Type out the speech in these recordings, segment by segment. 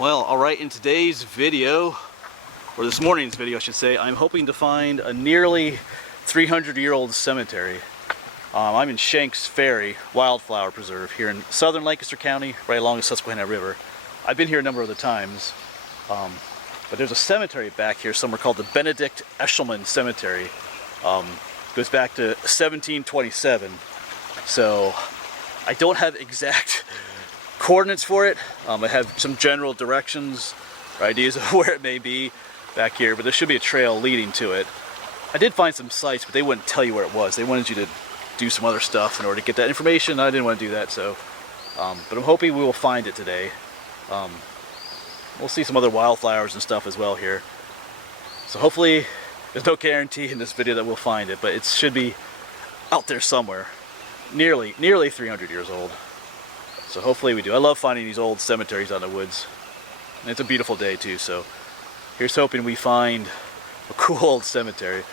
Well, alright, in today's video, or this morning's video I should say, I'm hoping to find a nearly 300-year-old cemetery. I'm in Shanks Ferry Wildflower Preserve here in southern Lancaster County, right along the Susquehanna River. I've been here a number of the times, but there's a cemetery back here somewhere called the Benedict Eshelman Cemetery. Goes back to 1727, so I don't have exact coordinates for it. I have some general directions or ideas of where it may be back here, but there should be a trail leading to it. I did find some sites, but they wouldn't tell you where it was. They wanted you to do some other stuff in order to get that information. I didn't want to do that, so but I'm hoping we will find it today. We'll see some other wildflowers and stuff as well here, so hopefully there's no guarantee in this video that we'll find it, but it should be out there somewhere. Nearly 300 years old. So hopefully we do. I love finding these old cemeteries out in the woods. And it's a beautiful day too, so here's hoping we find a cool old cemetery.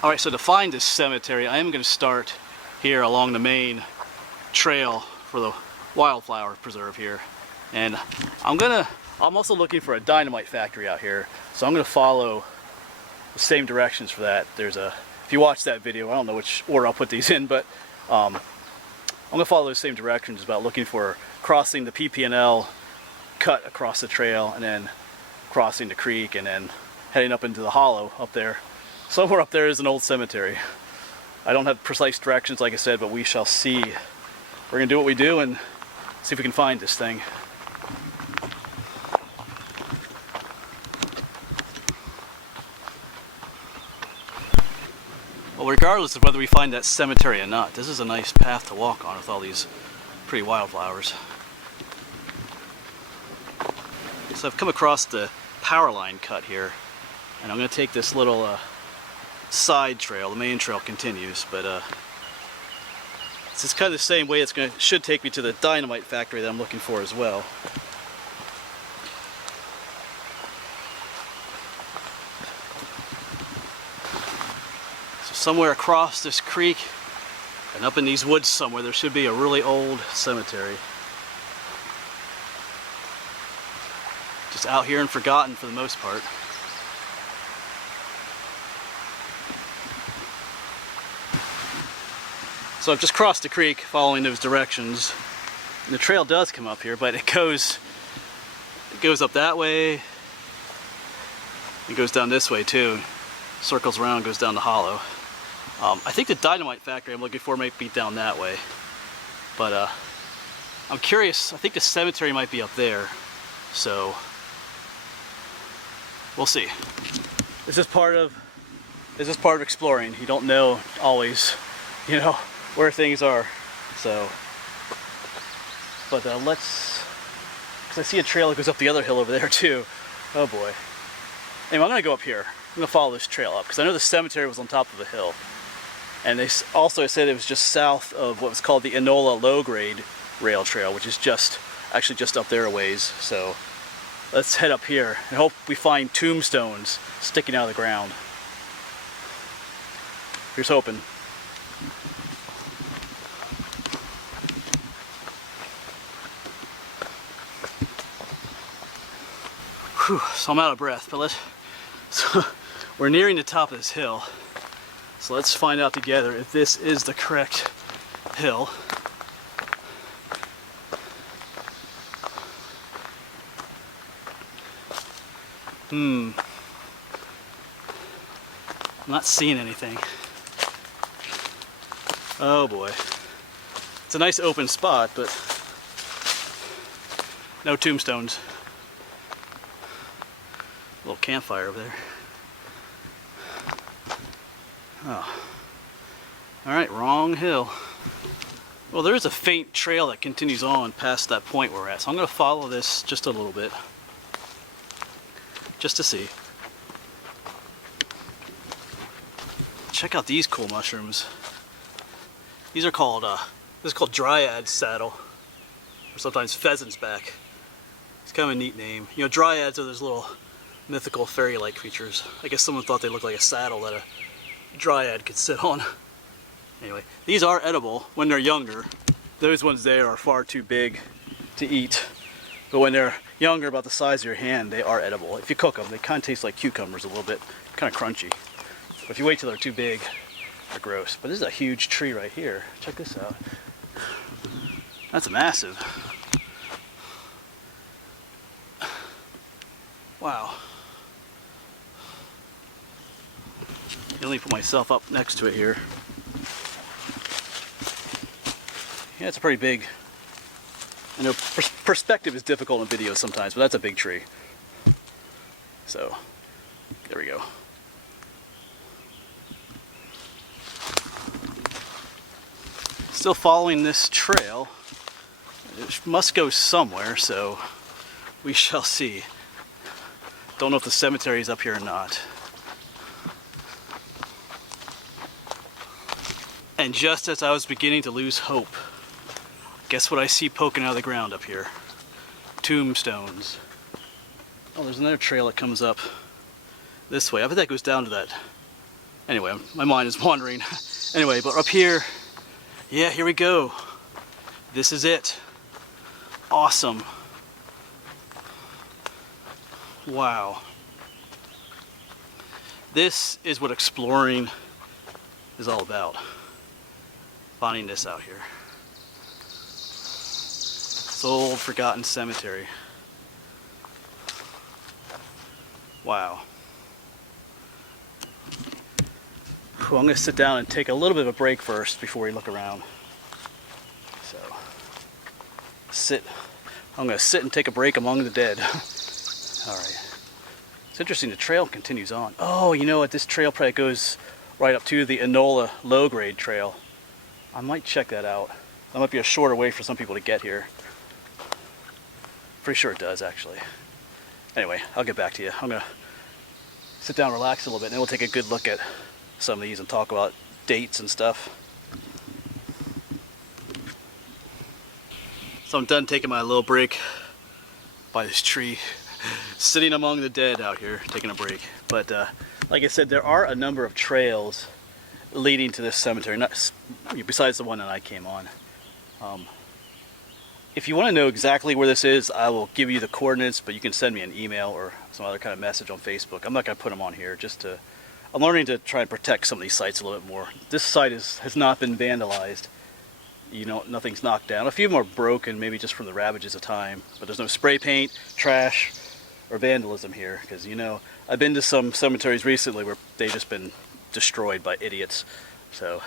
Alright, so to find this cemetery, I am going to start here along the main trail for the wildflower preserve here. And I'm also looking for a dynamite factory out here, so I'm going to follow the same directions for that. If you watch that video, I don't know which order I'll put these in, but I'm going to follow those same directions about looking for crossing the PP&L cut across the trail and then crossing the creek and then heading up into the hollow up there. Somewhere up there is an old cemetery. I don't have precise directions, like I said, but we shall see. We're going to do what we do and see if we can find this thing. Well, regardless of whether we find that cemetery or not, this is a nice path to walk on with all these pretty wildflowers. So I've come across the power line cut here, and I'm going to take this little side trail. The main trail continues, but it's kind of the same way. Should take me to the dynamite factory that I'm looking for as well. Somewhere across this creek and up in these woods somewhere, there should be a really old cemetery. Just out here and forgotten for the most part. So I've just crossed the creek following those directions. And the trail does come up here, but it goes up that way. It goes down this way too. Circles around, goes down the hollow. I think the dynamite factory I'm looking for might be down that way, but I'm curious. I think the cemetery might be up there, so we'll see. This is part of exploring. You don't know always, where things are. So, but because I see a trail that goes up the other hill over there too. Oh boy. Anyway, I'm gonna go up here. I'm gonna follow this trail up because I know the cemetery was on top of a hill. And they also said it was just south of what was called the Enola Low-Grade Rail Trail, which is actually just up there a ways. So let's head up here and hope we find tombstones sticking out of the ground. Here's hoping. Whew, so I'm out of breath, but so we're nearing the top of this hill. So let's find out together if this is the correct hill. I'm not seeing anything. Oh boy. It's a nice open spot, but no tombstones. A little campfire over there. Oh. Alright, wrong hill. Well, there is a faint trail that continues on past that point we're at, so I'm going to follow this just a little bit. Just to see. Check out these cool mushrooms. These are called, this is called dryad saddle, or sometimes pheasant's back. It's kind of a neat name. Dryads are those little mythical fairy-like creatures. I guess someone thought they looked like a saddle that a dryad could sit on. Anyway, these are edible when they're younger. those ones there are far too big to eat. But when they're younger, about the size of your hand, they are edible. If you cook them, they kind of taste like cucumbers a little bit, kind of crunchy. But if you wait till they're too big, they're gross. But this is a huge tree right here. Check this out. That's massive. Wow. Let me put myself up next to it here. Yeah, it's a pretty big. I know perspective is difficult in videos sometimes, but that's a big tree. So, there we go. Still following this trail. It must go somewhere, so we shall see. Don't know if the cemetery is up here or not. And just as I was beginning to lose hope, guess what I see poking out of the ground up here? Tombstones. Oh, there's another trail that comes up this way. I bet that goes down to that. Anyway, my mind is wandering. Anyway, but up here, yeah, here we go. This is it. Awesome. Wow. This is what exploring is all about. Finding this out here. This old forgotten cemetery. Wow. Well, I'm going to sit down and take a little bit of a break first before we look around. So, I'm going to sit and take a break among the dead. Alright. It's interesting, the trail continues on. Oh, you know what? This trail probably goes right up to the Enola low-grade trail. I might check that out. That might be a shorter way for some people to get here. Pretty sure it does, actually. Anyway, I'll get back to you. I'm going to sit down, relax a little bit, and then we'll take a good look at some of these and talk about dates and stuff. So I'm done taking my little break by this tree. Sitting among the dead out here, taking a break. But like I said, there are a number of trails leading to this cemetery, besides the one that I came on. If you want to know exactly where this is, I will give you the coordinates, but you can send me an email or some other kind of message on Facebook. I'm not going to put them on here, I'm learning to try and protect some of these sites a little bit more. This site has not been vandalized. You know, nothing's knocked down. A few of them are broken, maybe just from the ravages of time, but there's no spray paint, trash, or vandalism here, because you know, I've been to some cemeteries recently where they've just been destroyed by idiots. So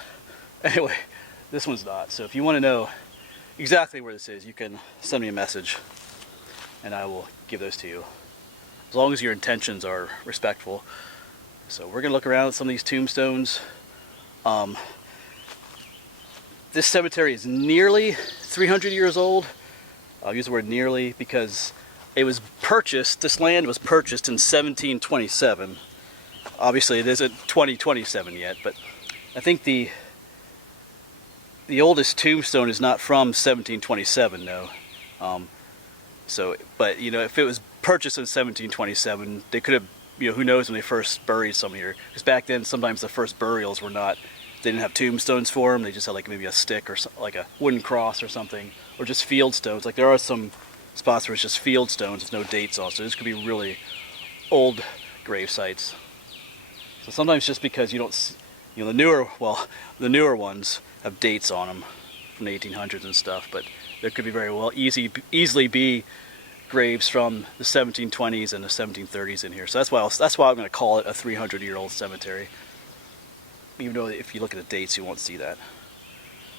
anyway, this one's not. So if you want to know exactly where this is, you can send me a message and I will give those to you, as long as your intentions are respectful. So we're gonna look around at some of these tombstones. This cemetery is nearly 300 years old. I'll use the word nearly because it was purchased, this land was purchased in 1727. Obviously it isn't 2027 yet, but I think the oldest tombstone is not from 1727, no. But you know, if it was purchased in 1727, they could have, you know, who knows when they first buried some here. Because back then, sometimes the first burials were not, they didn't have tombstones for them, they just had like maybe a stick or like a wooden cross or something, or just field stones. Like there are some spots where it's just field stones with no dates on, so this could be really old grave sites. So sometimes just because you don't, you know, the newer ones have dates on them from the 1800s and stuff, but there could be very well easily be graves from the 1720s and the 1730s in here. So that's why I'm going to call it a 300-year-old cemetery. Even though if you look at the dates, you won't see that.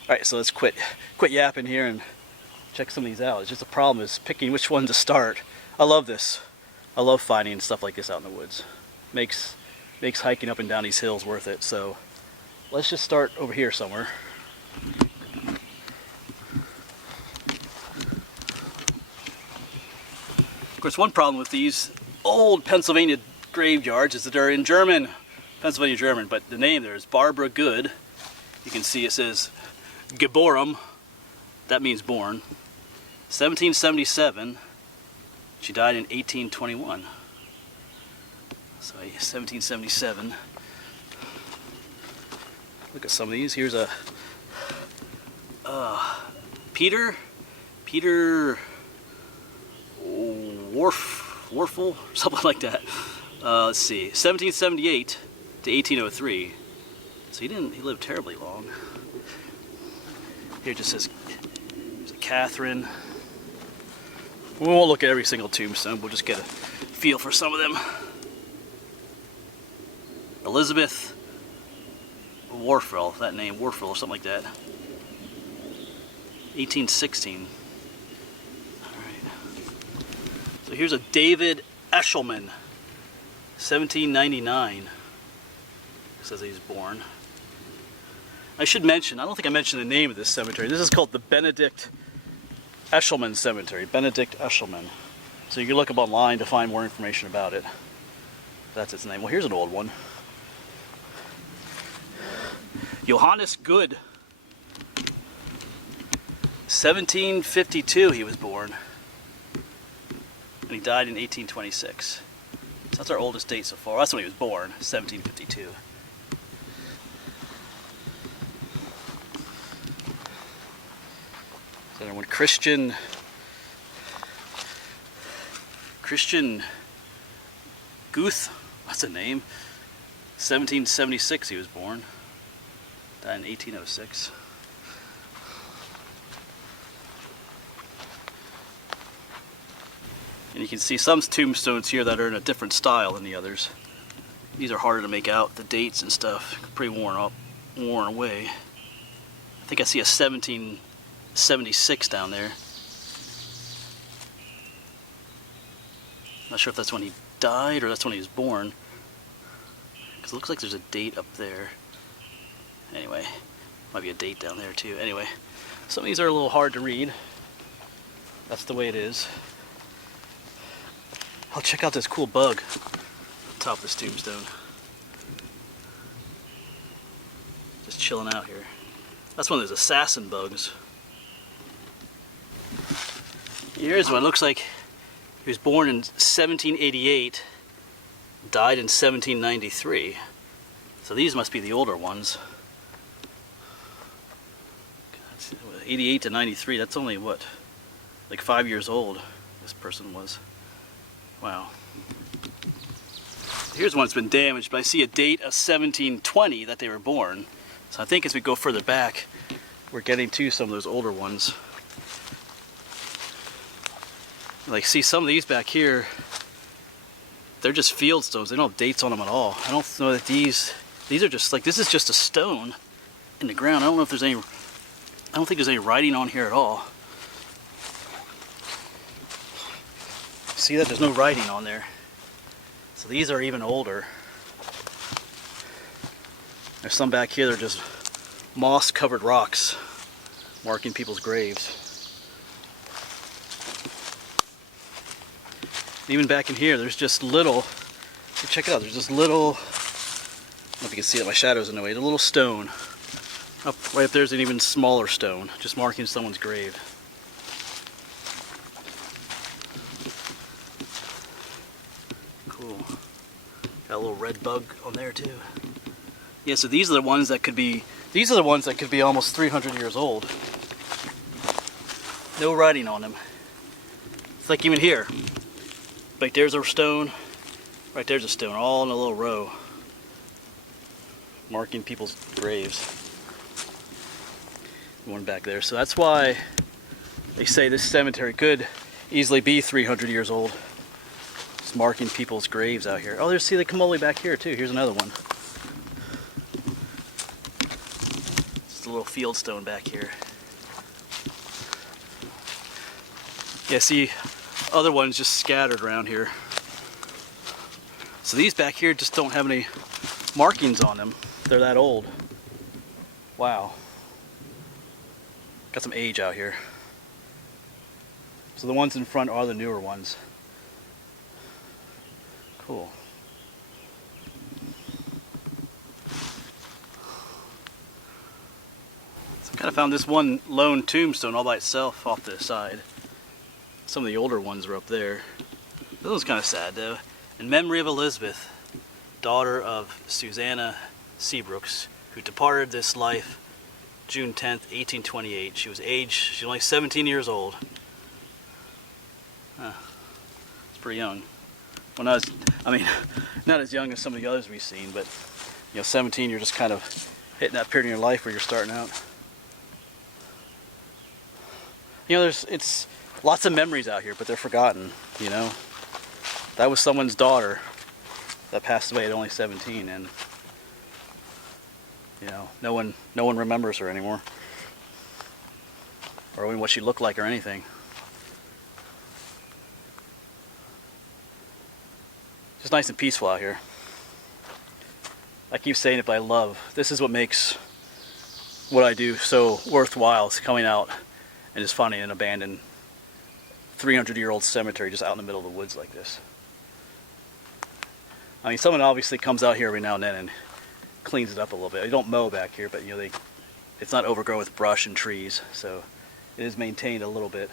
All right, so let's quit yapping here and check some of these out. It's just a problem is picking which one to start. I love this. I love finding stuff like this out in the woods. Makes hiking up and down these hills worth it. So let's just start over here somewhere. Of course, one problem with these old Pennsylvania graveyards is that they're in German, Pennsylvania German, but the name there is Barbara Good. You can see it says Geboren, that means born. 1777, she died in 1821. So 1777. Look at some of these. Here's a Peter Warfel, something like that. Let's see, 1778 to 1803. So he lived terribly long. Here it just says Catherine. We won't look at every single tombstone, we'll just get a feel for some of them. Elizabeth Warfel, that name, Warfel or something like that. 1816. Alright. So here's a David Eshelman, 1799. It says he was born. I should mention, I don't think I mentioned the name of this cemetery. This is called the Benedict Eshelman Cemetery. Benedict Eshelman. So you can look up online to find more information about it. That's its name. Well, here's an old one. Johannes Good. 1752 he was born. And he died in 1826. So that's our oldest date so far. That's when he was born, 1752. So when Christian Guth, what's the name? 1776 he was born. Died in 1806. And you can see some tombstones here that are in a different style than the others. These are harder to make out, the dates and stuff, pretty worn away. I think I see a 1776 down there. Not sure if that's when he died or that's when he was born. Because it looks like there's a date up there. Anyway, might be a date down there too. Anyway, some of these are a little hard to read. That's the way it is. Oh, check out this cool bug on top of this tombstone. Just chilling out here. That's one of those assassin bugs. Here's one. Looks like he was born in 1788, died in 1793. So these must be the older ones. 88 to 93, that's only what? Like 5 years old this person was. Wow. Here's one that's been damaged, but I see a date of 1720 that they were born. So I think as we go further back, we're getting to some of those older ones. Like, see some of these back here, they're just field stones. They don't have dates on them at all. I don't know that these are just like, this is just a stone in the ground. I don't know if there's any, I don't think there's any writing on here at all. See that? There's no writing on there. So these are even older. There's some back here that are just moss-covered rocks marking people's graves. Even back in here, there's just little, check it out, there's just little, I don't know if you can see it, my shadow's in the way, a little stone. Right up there's an even smaller stone, just marking someone's grave. Cool. Got a little red bug on there too. Yeah, so these are the ones that could be, almost 300 years old. No writing on them. It's like even here. Like there's a stone, right there's a stone, all in a little row, marking people's graves. One back there. So that's why they say this cemetery could easily be 300 years old. Just marking people's graves out here. Oh, there's, see, they come all the way back here too. Here's another one. Just a little field stone back here. Yeah, see, other ones just scattered around here. So these back here just don't have any markings on them. They're that old. Wow. Got some age out here. So the ones in front are the newer ones. Cool. So I kind of found this one lone tombstone all by itself off to the side. Some of the older ones are up there. This one's kind of sad though. In memory of Elizabeth, daughter of Susanna Seabrooks, who departed this life June 10th, 1828. She's only 17 years old. It's pretty young. When I mean, not as young as some of the others we've seen, but 17, you're just kind of hitting that period in your life where you're starting out. It's lots of memories out here, but they're forgotten, That was someone's daughter that passed away at only 17, and no one remembers her anymore, or even what she looked like or anything. Just nice and peaceful out here. I keep saying it, but I love this. Is what makes what I do so worthwhile. It's coming out and just finding an abandoned 300-year-old cemetery just out in the middle of the woods like this. I mean, someone obviously comes out here every now and then and cleans it up a little bit. They don't mow back here, but it's not overgrown with brush and trees, so it is maintained a little bit.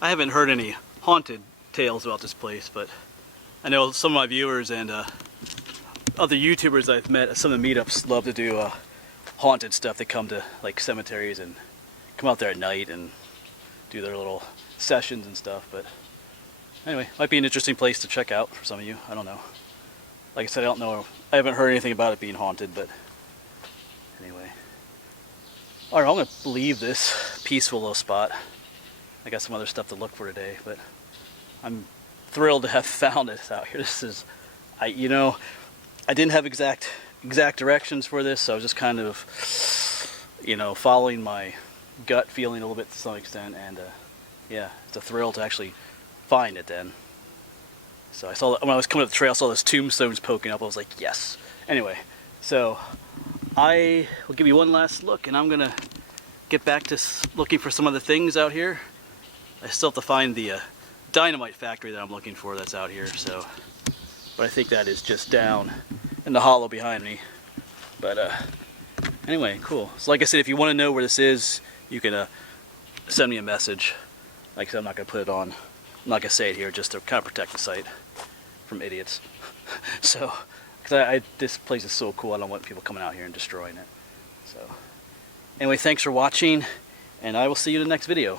I haven't heard any haunted tales about this place, but I know some of my viewers and other YouTubers I've met at some of the meetups love to do haunted stuff. They come to like cemeteries and come out there at night and do their little sessions and stuff. But anyway, might be an interesting place to check out for some of you. I don't know. Like I said, I don't know. I haven't heard anything about it being haunted, but anyway. All right, I'm gonna leave this peaceful little spot. I got some other stuff to look for today, but I'm thrilled to have found it out here. This is, I didn't have exact directions for this, so I was just kind of, following my gut feeling a little bit to some extent, and yeah, it's a thrill to actually find it then. So I saw that when I was coming up the trail, I saw those tombstones poking up. I was like, yes. Anyway, so I will give you one last look, and I'm gonna get back to looking for some other things out here. I still have to find the dynamite factory that I'm looking for that's out here, so, but I think that is just down in the hollow behind me. But anyway, cool. So like I said, if you want to know where this is, you can send me a message. Like I said, I'm not going to put it on, I'm not going to say it here just to kind of protect the site from idiots. So, because this place is so cool, I don't want people coming out here and destroying it. So, anyway, thanks for watching, and I will see you in the next video.